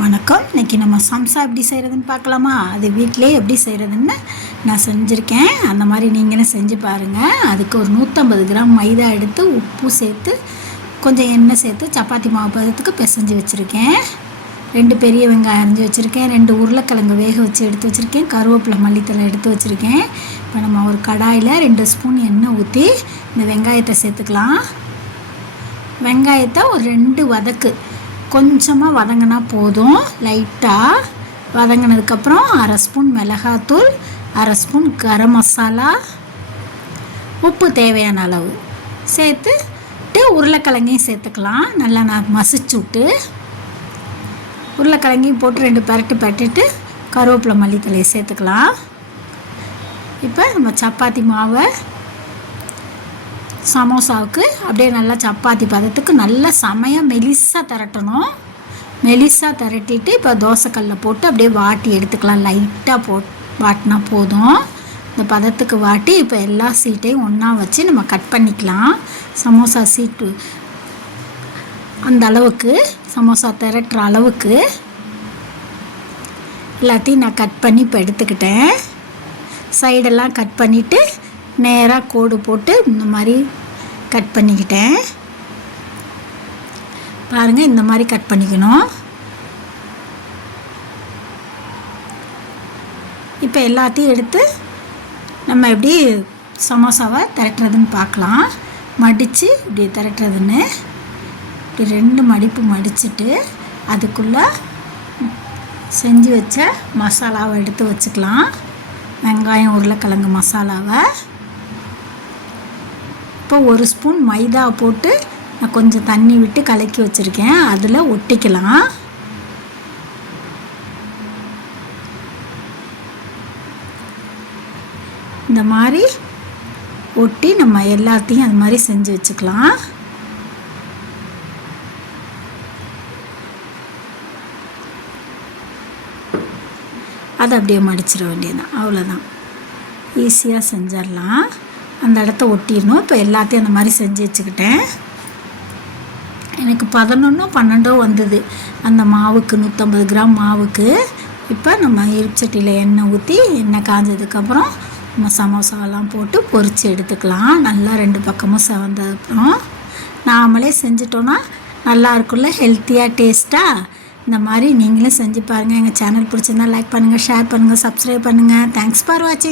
வணக்கம். இன்றைக்கி நம்ம சம்சா எப்படி செய்கிறதுன்னு பார்க்கலாமா? அது வீட்டிலே எப்படி செய்கிறதுன்னு நான் செஞ்சுருக்கேன். அந்த மாதிரி நீங்களும் செஞ்சு பாருங்கள். அதுக்கு ஒரு 150 கிராம் மைதா எடுத்து உப்பு சேர்த்து கொஞ்சம் எண்ணெய் சேர்த்து சப்பாத்தி மாவு பதத்துக்கு பிசைஞ்சு வச்சுருக்கேன். 2 பெரிய வெங்காயம் அரிஞ்சு வச்சுருக்கேன். 2 உருளைக்கிழங்கு வேக வச்சு எடுத்து வச்சுருக்கேன். கருவேப்பிலை மல்லித்தலை எடுத்து வச்சுருக்கேன். இப்போ நம்ம ஒரு கடாயில் 2 ஸ்பூன் எண்ணெய் ஊற்றி இந்த வெங்காயத்தை சேர்த்துக்கலாம். வெங்காயத்தை ஒரு 2 வதக்கு கொஞ்சமாக வதங்கினா போதும். லைட்டாக வதங்கினதுக்கப்புறம் 1/2 ஸ்பூன் மிளகாத்தூள், 1/2 ஸ்பூன் கரம் மசாலா, உப்பு தேவையான அளவு சேர்த்துட்டு உருளைக்கிழங்கையும் சேர்த்துக்கலாம். நல்லா நான் மசிச்சு விட்டு உருளைக்கிழங்கையும் போட்டு 2 பரட்டிட்டு கருவேப்பிலை மல்லித்தலையை சேர்த்துக்கலாம். இப்போ நம்ம சப்பாத்தி மாவை சமோசாவுக்கு அப்படியே நல்லா சப்பாத்தி பதத்துக்கு நல்லா செமையாக மெலிசாக திரட்டணும். மெலிசாக திரட்டிட்டு இப்போ தோசைக்கல்லில் போட்டு அப்படியே வாட்டி எடுத்துக்கலாம். லைட்டாக வாட்டினா போதும். இந்த பதத்துக்கு வாட்டி இப்போ எல்லா சீட்டையும் ஒன்றா வச்சு நம்ம கட் பண்ணிக்கலாம். சமோசா சீட்டு அந்த அளவுக்கு சமோசா திரட்டுற அளவுக்கு எல்லாத்தையும் நான் கட் பண்ணி இப்போ எடுத்துக்கிட்டேன். சைடெல்லாம் கட் பண்ணிவிட்டு நேராக கோடு போட்டு இந்த மாதிரி கட் பண்ணிக்கிட்டேன். பாருங்கள், இந்த மாதிரி கட் பண்ணிக்கணும். இப்போ எல்லாத்தையும் எடுத்து நம்ம எப்படி சமோசாவை திரட்டுறதுன்னு பார்க்கலாம். மடித்து இப்படி திரட்டுறதுன்னு இப்படி 2 மடிப்பு மடிச்சுட்டு அதுக்குள்ளே செஞ்சு வச்ச மசாலாவை எடுத்து வச்சுக்கலாம். வெங்காயம் உருளைக்கிழங்கு மசாலாவை இப்போ 1 ஸ்பூன் மைதா போட்டு நான் கொஞ்சம் தண்ணி விட்டு கலக்கி வச்சுருக்கேன். அதில் ஒட்டிக்கலாம். இந்த மாதிரி ஒட்டி நம்ம எல்லாத்தையும் அது மாதிரி செஞ்சு வச்சுக்கலாம். அதை அப்படியே மடிச்சிட வேண்டியதுதான். அவ்வளோதான், ஈஸியாக செஞ்சிடலாம். அந்த இடத்த ஒட்டிடணும். இப்போ எல்லாத்தையும் அந்த மாதிரி செஞ்சு வச்சுக்கிட்டேன். எனக்கு 11 12 வந்தது அந்த மாவுக்கு, 150 கிராம் மாவுக்கு. இப்போ நம்ம இருப்புச்சட்டியில் எண்ணெய் ஊற்றி எண்ணெய் காஞ்சதுக்கப்புறம் நம்ம சமோசாவெல்லாம் போட்டு பொரித்து எடுத்துக்கலாம். நல்லா 2 பக்கமும் செவந்ததுக்கப்புறம் நாமளே செஞ்சிட்டோன்னா நல்லா இருக்குல்ல, ஹெல்த்தியாக டேஸ்ட்டாக. இந்த மாதிரி நீங்களும் செஞ்சு பாருங்கள். எங்கள் சேனல் பிடிச்சிருந்தா லைக் பண்ணுங்கள், ஷேர் பண்ணுங்கள், சப்ஸ்கிரைப் பண்ணுங்கள். தேங்க்ஸ் ஃபார் வாட்சிங்.